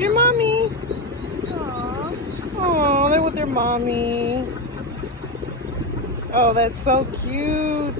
Where's your mommy? Aw. Oh, they're with their mommy. Oh, that's so cute.